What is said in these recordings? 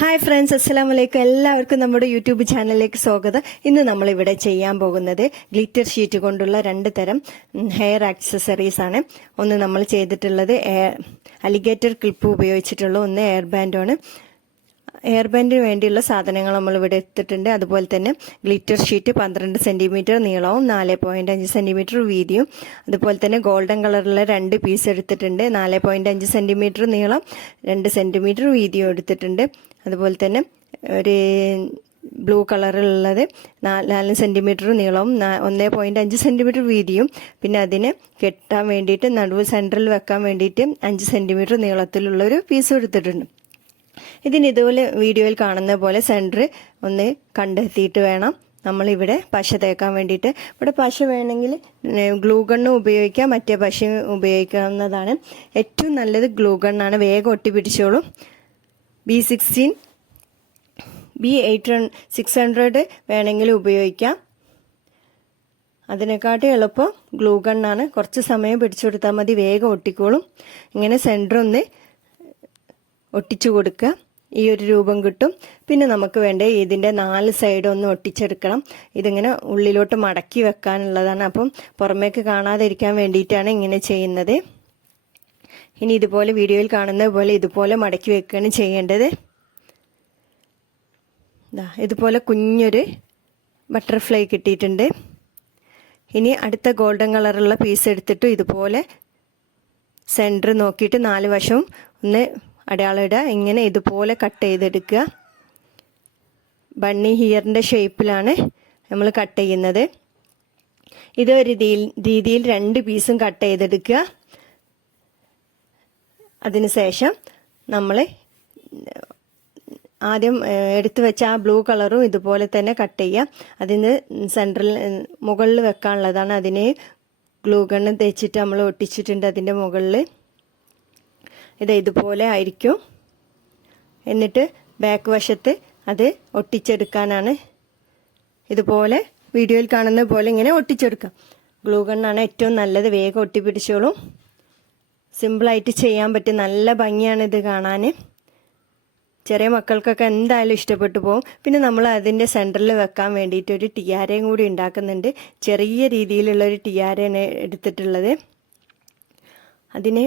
Hi friends, അസ്സലാമു അലൈക്കും. എല്ലാവർക്കും നമ്മുടെ യൂട്യൂബ് ചാനലിലേക്ക് സ്വാഗതം. ഇന്ന് നമ്മളിവിടെ ചെയ്യാൻ പോകുന്നത് ഗ്ലിറ്റർ ഷീറ്റ് കൊണ്ടുള്ള രണ്ട് തരം ഹെയർ ആക്സസറീസ് ആണ്. ഒന്ന് നമ്മൾ ചെയ്തിട്ടുള്ളത് അലിഗേറ്റർ ക്ലിപ്പ് ഉപയോഗിച്ചിട്ടുള്ള ഒന്ന് എയർ ബാൻഡാണ്. എയർ ബാൻഡിന് വേണ്ടിയുള്ള സാധനങ്ങൾ നമ്മൾ ഇവിടെ എടുത്തിട്ടുണ്ട്. അതുപോലെ തന്നെ ഗ്ലിറ്റർ ഷീറ്റ് 12 സെന്റിമീറ്റർ നീളവും 4.5 സെന്റിമീറ്റർ വീതിയും, അതുപോലെ തന്നെ ഗോൾഡൻ കളറിലെ 2 പീസ് എടുത്തിട്ടുണ്ട്. 4.5 സെന്റിമീറ്റർ നീളം, 2 സെന്റിമീറ്റർ വീതിയും എടുത്തിട്ടുണ്ട്. അതുപോലെ തന്നെ ഒരു ബ്ലൂ കളറിലുള്ളത് 4 സെന്റിമീറ്റർ നീളവും 1.5 സെന്റിമീറ്റർ വീതിയും, പിന്നെ അതിന് കെട്ടാൻ വേണ്ടിയിട്ട് നടുവ് സെൻറ്ററിൽ വെക്കാൻ വേണ്ടിയിട്ട് 5 സെന്റിമീറ്റർ നീളത്തിലുള്ളൊരു പീസ് എടുത്തിട്ടുണ്ട്. ഇതിന് ഇതുപോലെ വീഡിയോയിൽ കാണുന്ന പോലെ സെൻറ്റർ ഒന്ന് കണ്ടെത്തിയിട്ട് വേണം നമ്മളിവിടെ പശ തേക്കാൻ വേണ്ടിയിട്ട്. ഇവിടെ പശ വേണമെങ്കിൽ ഗ്ലൂ ഗണ്ണ് ഉപയോഗിക്കാം, മറ്റേ പശ ഉപയോഗിക്കാവുന്നതാണ്. ഏറ്റവും നല്ലത് ഗ്ലൂ ഗണ്ണാണ്, വേഗം ഒട്ടിപ്പിടിച്ചോളും. B16 B600 വേണമെങ്കിൽ ഉപയോഗിക്കാം. അതിനെക്കാട്ടി എളുപ്പം ഗ്ലൂ ഗണ്ണാണ്. കുറച്ച് സമയം പിടിച്ചു കൊടുത്താൽ മതി, വേഗം ഒട്ടിക്കോളും. ഇങ്ങനെ സെൻറ്റർ ഒന്ന് ഒട്ടിച്ചു കൊടുക്കുക, ഈ ഒരു രൂപം കിട്ടും. പിന്നെ നമുക്ക് വേണ്ട ഇതിൻ്റെ 4 സൈഡ് ഒന്ന് ഒട്ടിച്ചെടുക്കണം. ഇതിങ്ങനെ ഉള്ളിലോട്ട് മടക്കി വെക്കാനുള്ളതാണ്, അപ്പം പുറമേക്ക് കാണാതിരിക്കാൻ വേണ്ടിയിട്ടാണ് ഇങ്ങനെ ചെയ്യുന്നത്. ഇനി ഇതുപോലെ വീഡിയോയിൽ കാണുന്ന പോലെ ഇതുപോലെ മടക്കി വെക്കുകയാണ് ചെയ്യേണ്ടത്. ഇതുപോലെ കുഞ്ഞൊരു ബട്ടർഫ്ലൈ കിട്ടിയിട്ടുണ്ട്. ഇനി അടുത്ത ഗോൾഡൻ കളറുള്ള പീസ് എടുത്തിട്ട് ഇതുപോലെ സെൻറ്റർ നോക്കിയിട്ട് 4 വശവും ഒന്ന് അടയാളം ഇടുക. ഇങ്ങനെ ഇതുപോലെ കട്ട് ചെയ്തെടുക്കുക. ബണ്ണി ഹിയറിൻ്റെ ഷേപ്പിലാണ് നമ്മൾ കട്ട് ചെയ്യുന്നത്. ഇതൊരു രീതിയിൽ 2 പീസും കട്ട് ചെയ്തെടുക്കുക. അതിനുശേഷം നമ്മൾ ആദ്യം എടുത്തു വെച്ച ആ ബ്ലൂ കളറും ഇതുപോലെ തന്നെ കട്ട് ചെയ്യുക. അതിന് സെൻട്രൽ മുകളിൽ വെക്കാനുള്ളതാണ്. അതിന് ഗ്ലൂ ഗണ്ണ് തേച്ചിട്ട് നമ്മൾ ഒട്ടിച്ചിട്ടുണ്ട് അതിൻ്റെ മുകളിൽ. ഇതുപോലെ ആയിരിക്കും. എന്നിട്ട് ബാക്ക് വശത്ത് അത് ഒട്ടിച്ചെടുക്കാനാണ്. ഇതുപോലെ വീഡിയോയിൽ കാണുന്ന പോലെ ഇങ്ങനെ ഒട്ടിച്ചെടുക്കാം. ഗ്ലൂ ഗണ്ണാണ് ഏറ്റവും നല്ലത്, വേഗം ഒട്ടിപ്പിടിച്ചോളും. സിമ്പിളായിട്ട് ചെയ്യാൻ പറ്റും, നല്ല ഭംഗിയാണ് ഇത് കാണാൻ. ചെറിയ മക്കൾക്കൊക്കെ എന്തായാലും ഇഷ്ടപ്പെട്ടു പോകും. പിന്നെ നമ്മൾ അതിൻ്റെ സെൻറ്ററിൽ വെക്കാൻ വേണ്ടിയിട്ട് ഒരു ടിയാരയും കൂടി ഉണ്ടാക്കുന്നുണ്ട്. ചെറിയ രീതിയിലുള്ളൊരു ടിയാരയാണ് എടുത്തിട്ടുള്ളത്. അതിന്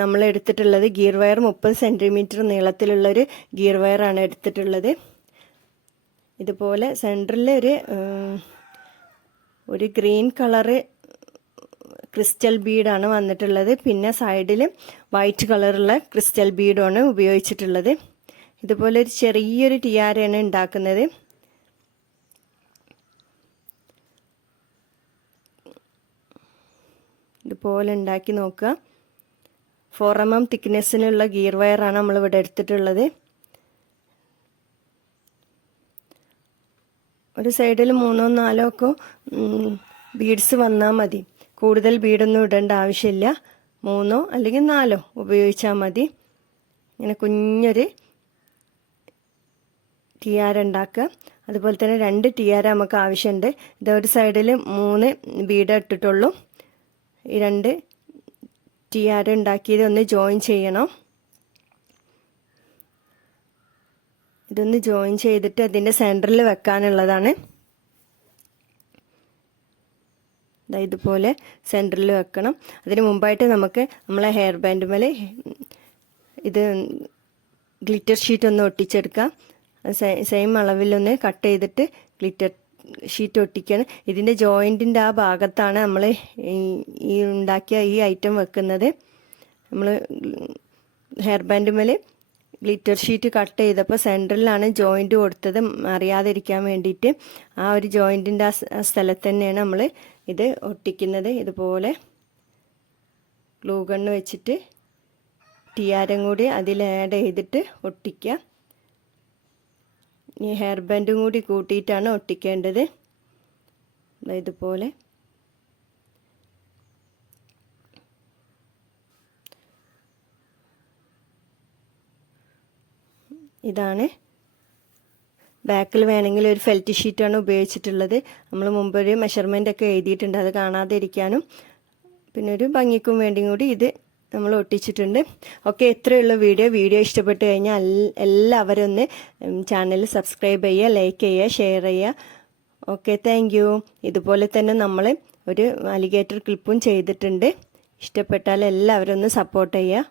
നമ്മൾ എടുത്തിട്ടുള്ളത് ഗിയർ വയർ 30 സെൻറ്റിമീറ്റർ നീളത്തിലുള്ളൊരു ഗിയർ വയറാണ് എടുത്തിട്ടുള്ളത്. ഇതുപോലെ സെൻറ്ററിൽ ഒരു ഗ്രീൻ കളറ് ക്രിസ്റ്റൽ ബീഡാണ് വന്നിട്ടുള്ളത്. പിന്നെ സൈഡിൽ വൈറ്റ് കളറുള്ള ക്രിസ്റ്റൽ ബീഡാണ് ഉപയോഗിച്ചിട്ടുള്ളത്. ഇതുപോലെ ഒരു ചെറിയൊരു ടിയാരയാണ് ഉണ്ടാക്കുന്നത്. ഇതുപോലെ ഉണ്ടാക്കി നോക്കുക. 4 mm തിക്നെസ്സിനുള്ള ഗിയർ വയറാണ് നമ്മളിവിടെ എടുത്തിട്ടുള്ളത്. ഒരു സൈഡിൽ 3 or 4 ഒക്കെ ബീഡ്സ് വന്നാൽ മതി. കൂടുതൽ ബീഡൊന്നും ഇടേണ്ട ആവശ്യമില്ല. 3 അല്ലെങ്കിൽ 4 ഉപയോഗിച്ചാൽ മതി. ഇങ്ങനെ കുഞ്ഞൊരു ടിയാര ഉണ്ടാക്കുക. അതുപോലെ തന്നെ 2 ടിയാര നമുക്ക് ആവശ്യമുണ്ട്. ഇതൊരു സൈഡിൽ 3 ബീഡ് ഇട്ടിട്ടുള്ളൂ. ഈ 2 ടിയാര ഉണ്ടാക്കിയത് ഒന്ന് ജോയിൻ ചെയ്യണം. ഇതൊന്ന് ജോയിൻ ചെയ്തിട്ട് അതിൻ്റെ സെൻറ്ററിൽ വെക്കാനുള്ളതാണ്. ഇതുപോലെ സെൻറ്ററിൽ വെക്കണം. അതിന് മുമ്പായിട്ട് നമുക്ക് നമ്മളെ ഹെയർ ബാൻഡ് മേലെ ഇത് ഗ്ലിറ്റർ ഷീറ്റ് ഒന്ന് ഒട്ടിച്ചെടുക്കാം. സെയിം അളവിലൊന്ന് കട്ട് ചെയ്തിട്ട് ഗ്ലിറ്റർ ഷീറ്റ് ഒട്ടിക്കണം. ഇതിൻ്റെ ജോയിൻറ്റിൻ്റെ ആ ഭാഗത്താണ് നമ്മൾ ഈ ഉണ്ടാക്കിയ ഈ ഐറ്റം വെക്കുന്നത്. നമ്മൾ ഹെയർ ബാൻഡ് മേലെ ഗ്ലിറ്റർ ഷീറ്റ് കട്ട് ചെയ്തപ്പോൾ സെൻറ്ററിലാണ് ജോയിൻറ്റ് കൊടുത്തത്, അറിയാതിരിക്കാൻ വേണ്ടിയിട്ട്. ആ ഒരു ജോയിൻറ്റിൻ്റെ ആ സ്ഥലത്ത് തന്നെയാണ് നമ്മൾ ഇത് ഒട്ടിക്കുന്നത്. ഇതുപോലെ ഗ്ലൂ ഗണ്ണ് വെച്ചിട്ട് ടിയാരം കൂടി അതിൽ ആഡ് ചെയ്തിട്ട് ഒട്ടിക്കുക. ഈ ഹെയർ ബാൻഡും കൂടി കൂട്ടിയിട്ടാണ് ഒട്ടിക്കേണ്ടത്. ഇതുപോലെ ഇതാണ്. ബാക്കിൽ വേണമെങ്കിൽ ഒരു ഫെൽറ്റ് ഷീറ്റാണ് ഉപയോഗിച്ചിട്ടുള്ളത്. നമ്മൾ മുമ്പ് ഒരു മെഷർമെൻ്റ് ഒക്കെ എഴുതിയിട്ടുണ്ട്, അത് കാണാതെ ഇരിക്കാനും പിന്നെ ഒരു ഭംഗിക്കും വേണ്ടിയും കൂടി ഇത് നമ്മൾ ഒട്ടിച്ചിട്ടുണ്ട്. ഓക്കെ, ഇത്രയുള്ള വീഡിയോ ഇഷ്ടപ്പെട്ട് കഴിഞ്ഞാൽ എല്ലാവരും ഒന്ന് ചാനൽ സബ്സ്ക്രൈബ് ചെയ്യുക, ലൈക്ക് ചെയ്യുക, ഷെയർ ചെയ്യുക. Okay, thank you. ഇതുപോലെ തന്നെ നമ്മൾ ഒരു അലിഗേറ്റർ ക്ലിപ്പും ചെയ്തിട്ടുണ്ട്. ഇഷ്ടപ്പെട്ടാൽ എല്ലാവരും ഒന്ന് സപ്പോർട്ട് ചെയ്യുക.